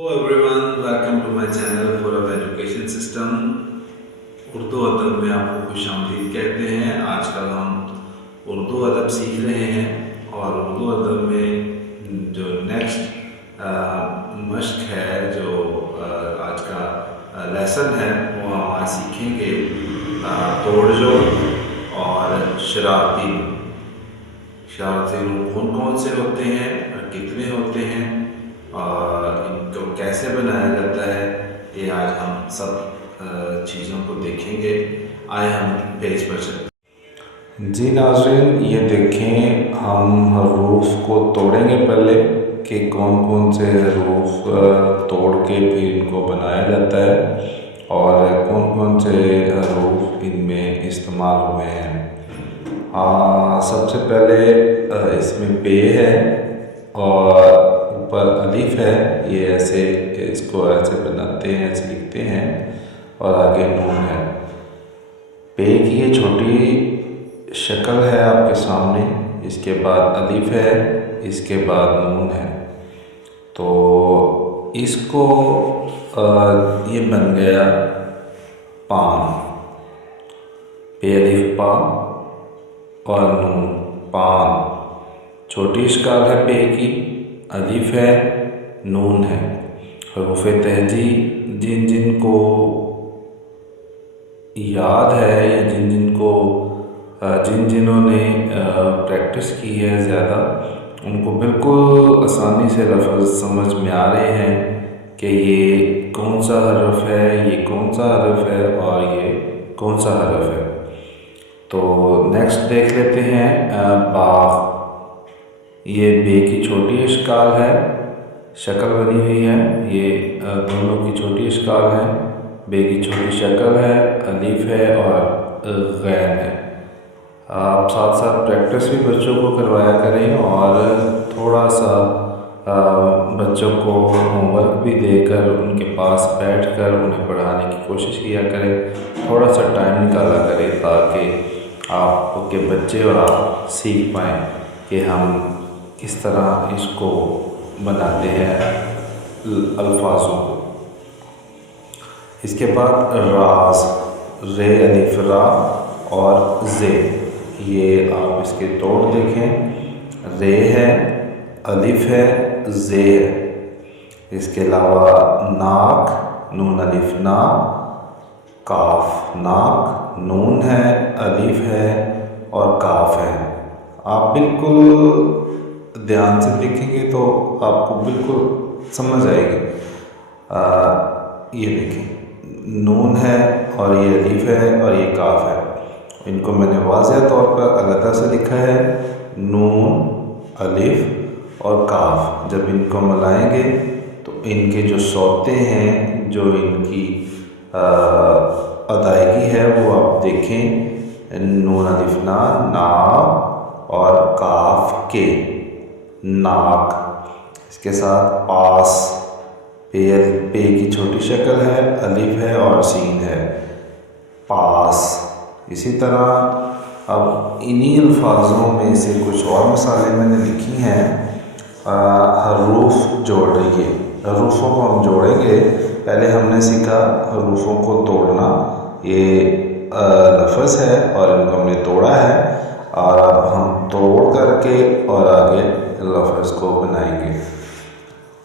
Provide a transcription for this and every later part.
Hello everyone, welcome to my channel for our education system। Urdu अदब में आपको खुशामदीद कहते हैं। आजकल हम उर्दू अदब सीख रहे हैं और उर्दू अदब में जो नेक्स्ट मश्क है, जो आज का लेसन है, वो हम आज सीखेंगे तोड़ जोड़ और शरारती। शरारती कौन कौन से होते हैं और कितने होते हैं और इनको कैसे बनाया जाता है, ये आज हम सब चीज़ों को देखेंगे। आए हम पेज पर चलते। जी नाज़रीन, ये देखें, हम हरूफ को तोड़ेंगे पहले कि कौन कौन से हरूफ तोड़ के फिर इनको बनाया जाता है और कौन कौन से हरूफ इनमें इस्तेमाल हुए हैं। सबसे पहले इसमें पे है और ऊपर अलिफ है। ये ऐसे, इसको ऐसे बनाते हैं, ऐसे लिखते हैं और आगे नून है। पे की ये छोटी शक्ल है आपके सामने, इसके बाद अलिफ है, इसके बाद नून है। तो इसको ये बन गया पान। पे अलिफ पा और नून पान। छोटी शक्ल है पे की, अलिफ है, नून है। हरूफ तहजी जिन जिन को याद है या जिन जिन्होंने प्रैक्टिस की है ज़्यादा, उनको बिल्कुल आसानी से लफ्ज़ समझ में आ रहे हैं कि ये कौन सा हरफ है, ये कौन सा हरफ है और ये कौन सा हरफ है। तो नेक्स्ट देख लेते हैं बाग। ये बे की छोटी इश्काल है, शक्ल बनी हुई है। ये दोनों की छोटी इश्काल है। बे की छोटी शक्ल है, अलिफ है और गैन है। आप साथ साथ प्रैक्टिस भी बच्चों को करवाया करें और थोड़ा सा बच्चों को होमवर्क भी देकर उनके पास बैठकर उन्हें पढ़ाने की कोशिश किया करें। थोड़ा सा टाइम निकाला करें ताकि आपके बच्चे और आप सीख पाएँ कि हम किस तरह इसको बनाते हैं अल्फाजों को। इसके बाद राज, रे अलिफ रा और जे, ये आप इसके तोड़ देखें। रे है, अलिफ है, जे है। इसके अलावा नाक, नून अलिफ ना, काफ नाक, नून है, अलिफ है और काफ है। आप बिल्कुल ध्यान से देखेंगे तो आपको बिल्कुल समझ आएगी। ये देखें, नून है और ये अलिफ है और ये काफ है। इनको मैंने वाज़ेह तौर पर अलग से लिखा है, नून, अलिफ और काफ। जब इनको मिलाएंगे तो इनके जो सौते हैं, जो इनकी अदायगी है, वो आप देखें। नून अलिफ ना, ना और काफ के, नाक। इसके साथ पास, पे की छोटी शक्ल है, अलिफ है और सीन है, पास। इसी तरह अब इन्हीं अल्फाजों में से कुछ और मिसालें मैंने लिखी हैं। हरूफ जोड़ रही है, हरूफों को हम जोड़ेंगे। पहले हमने सीखा हरूफों को तोड़ना, ये लफ्ज़ है और इनको हमने तोड़ा है और अब हम तोड़ करके और आगे लफ्ज़ को बनाएंगे।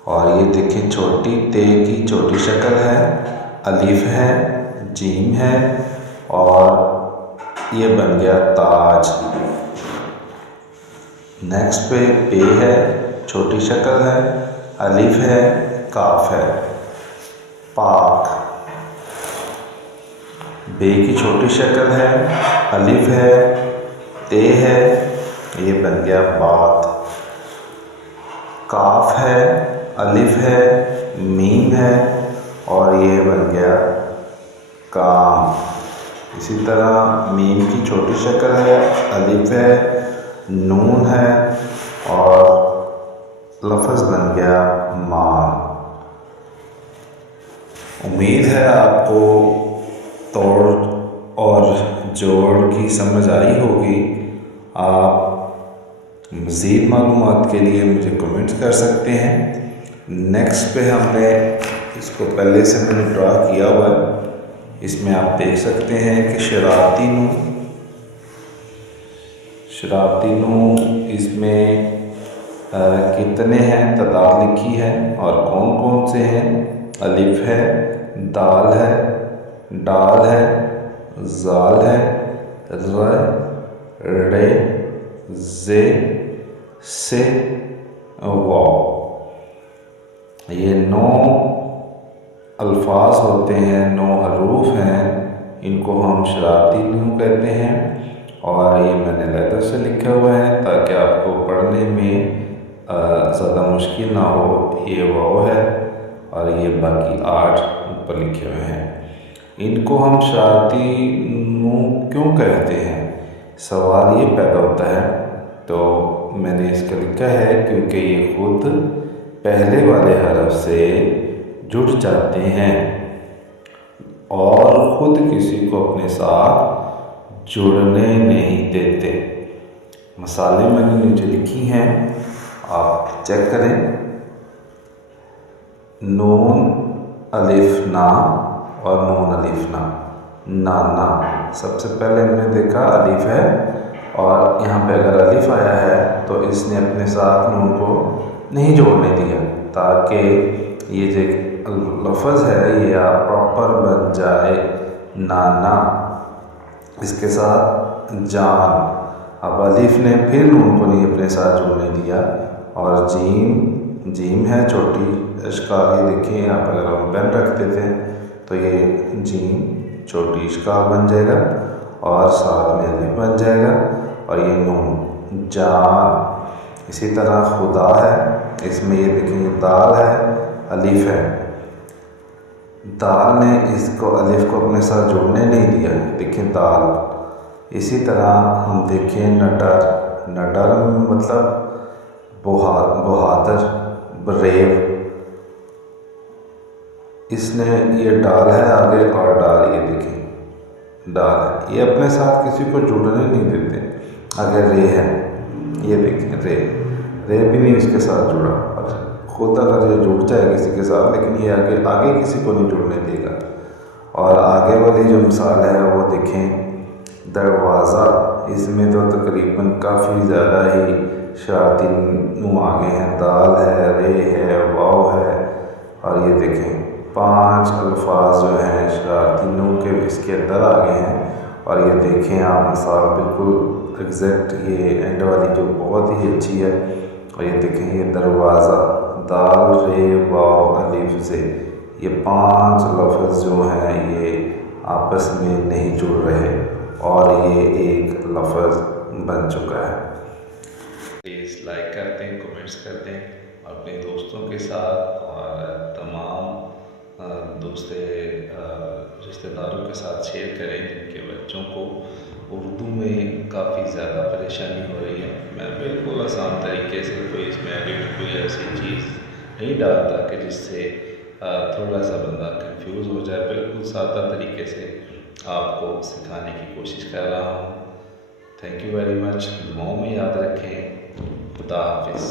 और ये देखिए, छोटी ते की छोटी शक्ल है, अलिफ है, जीम है और ये बन गया ताज। नेक्स्ट पे है, छोटी शक्ल है, अलिफ है, काफ है, पाक। बे की छोटी शक्ल है, अलिफ है, ते है, ये बन गया बात। काफ है, अलिफ है, मीम है और ये बन गया काम। इसी तरह मीम की छोटी शक्ल है, अलिफ है, नून है और लफ्ज़ बन गया मान। उम्मीद है आपको तोड़ और जोड़ की समझ आई होगी। आप मज़ीद मालूमात के लिए मुझे कमेंट्स कर सकते हैं। नेक्स्ट पे हमने इसको पहले से मैंने ड्रा किया हुआ है। इसमें आप देख सकते हैं कि शरारती नून इसमें कितने हैं तादाद लिखी है और कौन कौन से हैं। अलिफ है, दाल है, डाल है, जाल है, रे, जे, से, वाव। ये 9 अल्फाज होते हैं, 9 हरूफ हैं। इनको हम शरारती नून कहते हैं और ये मैंने लेटर से लिखा हुआ है ताकि आपको पढ़ने में ज़्यादा मुश्किल ना हो। ये वाव है और ये बाकी 8 ऊपर लिखे हुए हैं। इनको हम शरारती नून क्यों कहते हैं, सवाल ये पैदा होता है। तो मैंने इसका लिखा है क्योंकि ये खुद पहले वाले हरफ से जुड़ जाते हैं और ख़ुद किसी को अपने साथ जुड़ने नहीं देते। मिसालें मैंने नीचे लिखी हैं, आप चेक करें। नून अलिफ ना और नून अलिफ ना, नाना। सबसे पहले हमने देखा अलिफ है और यहाँ पे अगर अलिफ आया है तो इसने अपने साथ नून को नहीं जोड़ने दिया ताकि ये जो लफ्ज़ है ये आप प्रॉपर बन जाए। नाना, इसके साथ जान। अब अलिफ ने फिर नून को नहीं अपने साथ जोड़ने दिया और जीम है छोटी इश्काल। ये देखिए यहाँ पर अगर हम पेन रख देते हैं तो ये जीम छोटी इश्काल बन जाएगा और साथ में अलिफ बन जाएगा और ये नून जान। इसी तरह खुदा है, इसमें ये देखिए दाल है, अलिफ है। दाल ने इसको अलिफ को अपने साथ जोड़ने नहीं दिया, देखिए दाल। इसी तरह हम देखें नडर मतलब बहादुर, ब्रेव। इसने ये डाल है आगे और डाल, ये देखिए डाल है, ये अपने साथ किसी को जुड़ने नहीं देते। अगर रे है, ये देखिए रे भी नहीं इसके साथ जुड़ा और खुद अगर ये जुड़ जाए किसी के साथ, लेकिन ये आगे किसी को नहीं जुड़ने देगा। और आगे वाली जो मिसाल है वो देखें दरवाज़ा। इसमें तो तकरीबन काफ़ी ज़्यादा ही शरारती नून आगे हैं। दाल है, रे है, वाव है और ये देखें 5 अल्फाज जो हैं शरारती नून के इसके अंदर आगे हैं। और ये देखें आप मिसाल बिल्कुल एग्जैक्ट, ये एंड वाली जो बहुत ही अच्छी है। और ये देखें ये दरवाज़ा, दाल, रे, वाव, अलिफ, से, ये 5 लफ्ज़ जो हैं ये आपस में नहीं जुड़ रहे और ये एक लफ्ज़ बन चुका है। प्लीज़ लाइक कर दें, कमेंट्स कर दें अपने दोस्तों के साथ और तमाम दूसरे रिश्तेदारों के साथ शेयर करें जिनके बच्चों को उर्दू में काफ़ी ज़्यादा परेशानी हो रही है। मैं बिल्कुल आसान तरीके से कोई इसमें एडिट कोई ऐसी चीज़ नहीं डालता कि जिससे थोड़ा सा बंदा कंफ्यूज हो जाए। बिल्कुल सादा तरीके से आपको सिखाने की कोशिश कर रहा हूँ। Thank you very much. दुआओं में याद रखें। खुदा हाफिज़।